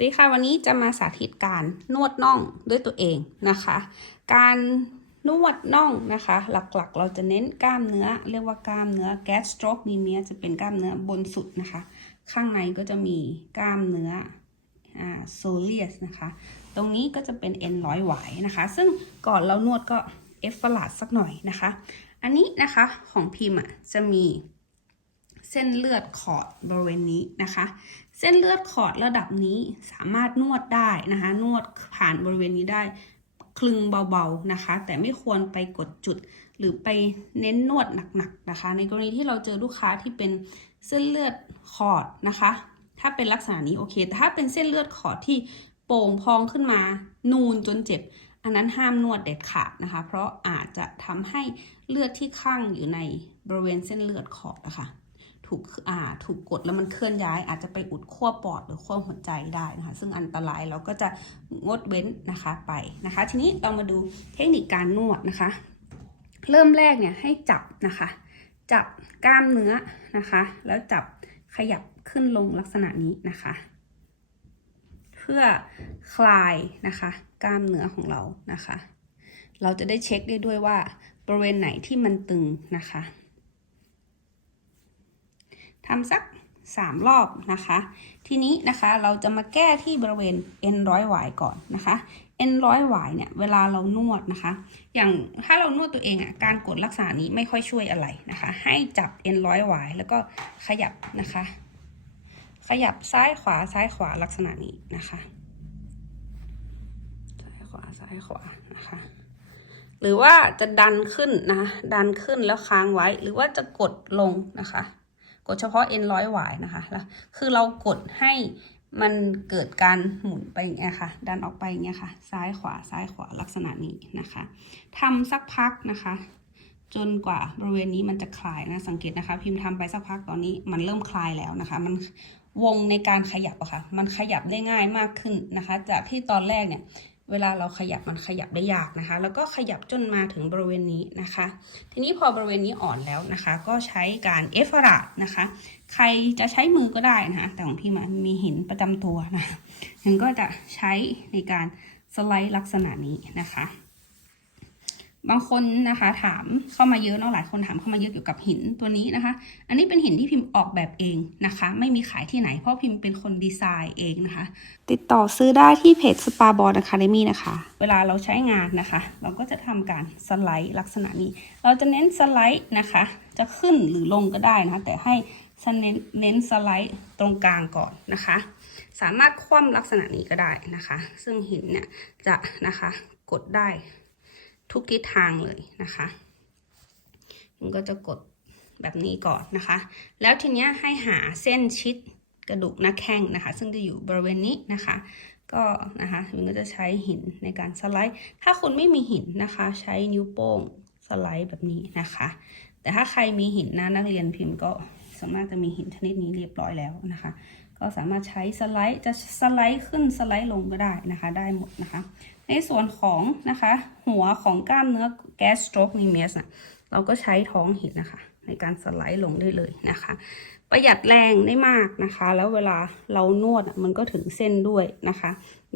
วัสดีค่ะวันนี้จะมาสาธิตการนวดน่องด้วยตัวเองนะคะ การนวดน่องนะคะ หลักๆ เราจะเน้นกล้ามเนื้อ เรียกว่ากล้ามเนื้อ gastrocnemius จะเป็นกล้ามเนื้อบนสุดนะคะ ข้างในก็จะมีกล้ามเนื้ออ่า soleus นะคะ ตรงนี้ก็จะเป็นเอ็นร้อยหวายนะคะ ซึ่งก่อนเรานวดก็เอฟฟลาดสักหน่อยนะคะ อันนี้นะคะของพิมพ์อะจะมี เส้นเลือดขอดบริเวณนี้นะคะ เส้นเลือดขอดระดับนี้สามารถนวดได้นะคะ นวดผ่านบริเวณนี้ได้คลึงเบาๆนะคะ แต่ไม่ควรไปกดจุด หรือไปเน้นนวดหนักๆนะคะ ในกรณีที่เราเจอลูกค้าที่เป็นเส้นเลือดขอดนะคะ ถ้าเป็นลักษณะนี้โอเค แต่ถ้าเป็นเส้นเลือดขอดที่โป่งพองขึ้นมา นูนจนเจ็บ อันนั้นห้ามนวดเด็ดขาดนะคะ เพราะอาจจะทำให้เลือดที่ข้างอยู่ในบริเวณเส้นเลือดขอดนะคะ ถูกอ่าถูกกดแล้วมันเคลื่อนย้าย อาจจะไปอุดขั้วปอดหรือขั้วหัวใจได้นะคะซึ่งอันตรายเราก็จะงดเว้นนะคะไปนะคะ ทีนี้เรามาดูเทคนิคการนวดนะคะ เริ่มแรกเนี่ยให้จับนะคะ จับกล้ามเนื้อนะคะ แล้วจับขยับขึ้นลงลักษณะนี้นะคะ เพื่อคลายนะคะ กล้ามเนื้อของเรานะคะ เราจะได้เช็คได้ด้วยว่าบริเวณไหนที่มันตึงนะคะ ทำสัก 3 รอบนะคะ ทีนี้นะคะเราจะมาแก้ที่บริเวณเอ็นร้อยหวายก่อนนะคะเอ็นร้อยหวายเนี่ยเวลาเรานวดนะคะ อย่างถ้าเรานวดตัวเองอะการกดลักษณะนี้ไม่ค่อยช่วยอะไรนะคะ ให้จับเอ็นร้อยหวายแล้วก็ขยับนะคะ ขยับซ้ายขวาซ้ายขวาลักษณะนี้นะคะ ซ้ายขวาซ้ายขวานะคะ หรือว่าจะดันขึ้นนะดันขึ้นแล้วค้างไว้หรือว่าจะกดลงนะคะ ดเฉพาะเอ็นร้อยหวายนะคะแล้วคือเรากดให้มันเกิดการหมุนไปอย่างเงี้ยค่ะ ดันออกไปอย่างเงี้ยค่ะ ซ้ายขวาซ้ายขวาลักษณะนี้นะคะทำสักพักนะคะ จนกว่าบริเวณนี้มันจะคลายนะสังเกตนะคะ พิมพ์ทำไปสักพักตอนนี้มันเริ่มคลายแล้วนะคะ มันวงในการขยับอะค่ะ มันขยับได้ง่ายมากขึ้นนะคะ จากที่ตอนแรกเนี่ย เวลาเราขยับมันขยับได้ยากนะคะ แล้วก็ขยับจนมาถึงบริเวณนี้นะคะ ทีนี้พอบริเวณนี้อ่อนแล้วนะคะ ก็ใช้การเอฟราดนะคะ ใครจะใช้มือก็ได้นะคะแต่ของพี่มันมีหินประจำตัวนะฉันก็จะใช้ในการสไลด์ลักษณะนี้นะคะ บางคนนะคะถามเข้ามาเยอะเนาะหลายคนถามเข้ามาเยอะเกี่ยวกับหินตัวนี้นะคะ อันนี้เป็นหินที่พิมพ์ออกแบบเองนะคะ ไม่มีขายที่ไหนเพราะพิมพ์เป็นคนดีไซน์เองนะคะ ติดต่อซื้อได้ที่เพจ Spa b o r d Academy นะคะ เวลาเราใช้งานนะคะ เราก็จะทำการสไลด์ลักษณะนี้ เราจะเน้นสไลด์นะคะ จะขึ้นหรือลงก็ได้นะคะแต่ให้เน้นเน้นสไลด์ตรงกลางก่อนนะคะ สามารถคว่ำลักษณะนี้ก็ได้นะคะ ซึ่งหินเนี่ยจะนะคะกดได้ ทุกทิศทางเลยนะคะมันก็จะกดแบบนี้ก่อนนะคะ แล้วทีเนี้ยให้หาเส้นชิดกระดูกหน้าแข้งนะคะ ซึ่งจะอยู่บริเวณนี้นะคะ ก็นะคะมันก็จะใช้หินในการสไลด์ ถ้าคุณไม่มีหินนะคะ ใช้นิ้วโป้งสไลด์แบบนี้นะคะ แต่ถ้าใครมีหินนะนักเรียนพิมพ์ก็สามารถจะมีหินชนิดนี้เรียบร้อยแล้วนะคะ ก็สามารถใช้สไลด์จะสไลด์ขึ้นสไลด์ลงก็ได้นะคะ ได้หมดนะคะ ในส่วนของนะคะ หัวของกล้ามเนื้อ gastrocnemius นะเราก็ใช้ท้องหินนะคะ ในการสไลด์ลงได้เลยนะคะ ประหยัดแรงได้มากนะคะ แล้วเวลาเรานวดมันก็ถึงเส้นด้วยนะคะ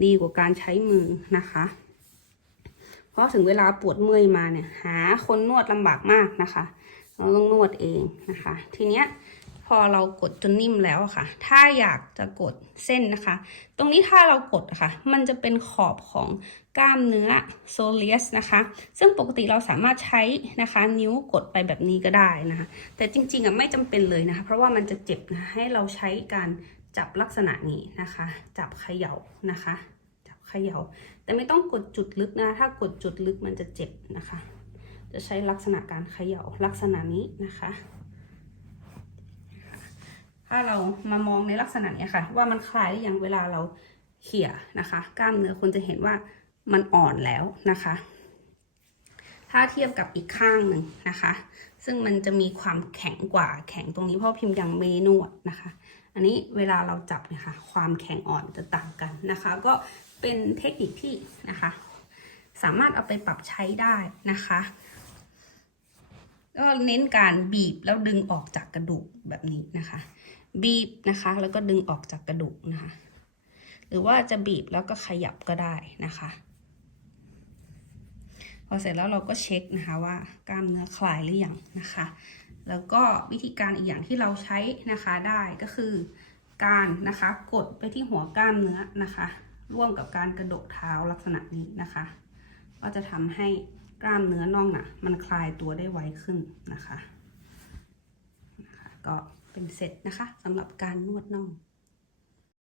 ดีกว่าการใช้มือนะคะเพราะถึงเวลาปวดเมื่อยมาเนี่ยหาคนนวดลำบากมากนะคะ เราต้องนวดเองนะคะ ทีเนี้ย อเรากดจนนิ่มแล้วค่ะ ถ้าอยากจะกดเส้นนะคะ ตรงนี้ถ้าเรากดะค่ะ มันจะเป็นขอบของกล้ามเนื้อโซเลียสนะคะ ซึ่งปกติเราสามารถใช้นะคะ นิ้วกดไปแบบนี้ก็ได้นะคะ แต่จริงๆอะไม่จำเป็นเลยนะคะ เพราะว่ามันจะเจ็บนะคะให้เราใช้การจับลักษณะนี้นะคะ จับเขย่านะคะ จับเขย่า แต่ไม่ต้องกดจุดลึกนะ ถ้ากดจุดลึกมันจะเจ็บนะคะ จะใช้ลักษณะการเขย่าลักษณะนี้นะคะ ถ้าเรามามองในลักษณะนี้ค่ะ ว่ามันคลายหรือยังเวลาเราเขี่ยนะคะ กล้ามเนื้อคุณจะเห็นว่ามันอ่อนแล้วนะคะ ถ้าเทียบกับอีกข้างหนึ่งนะคะ ซึ่งมันจะมีความแข็งกว่าแข็งตรงนี้เพราะพิมพ์ยังเมนวดนะคะ อันนี้เวลาเราจับเนี่ยค่ะ ความแข็งอ่อนจะต่างกันนะคะ ก็เป็นเทคนิคที่นะคะ สามารถเอาไปปรับใช้ได้นะคะก็เน้นการบีบแล้วดึงออกจากกระดูกแบบนี้นะคะ บีบนะคะ แล้วก็ดึงออกจากกระดูกนะคะ หรือว่าจะบีบแล้วก็ขยับก็ได้นะคะ พอเสร็จแล้วเราก็เช็คนะคะว่ากล้ามเนื้อคลายหรือยังนะคะ แล้วก็วิธีการอีกอย่างที่เราใช้นะคะได้ก็คือการนะคะกดไปที่หัวกล้ามเนื้อนะคะ ร่วมกับการกระดกเท้าลักษณะนี้นะคะ ก็จะทำให้กล้ามเนื้อน่องอะ มันคลายตัวได้ไวขึ้นนะคะนะคะ ก็ เป็นเสร็จนะคะสำหรับการนวดน่อง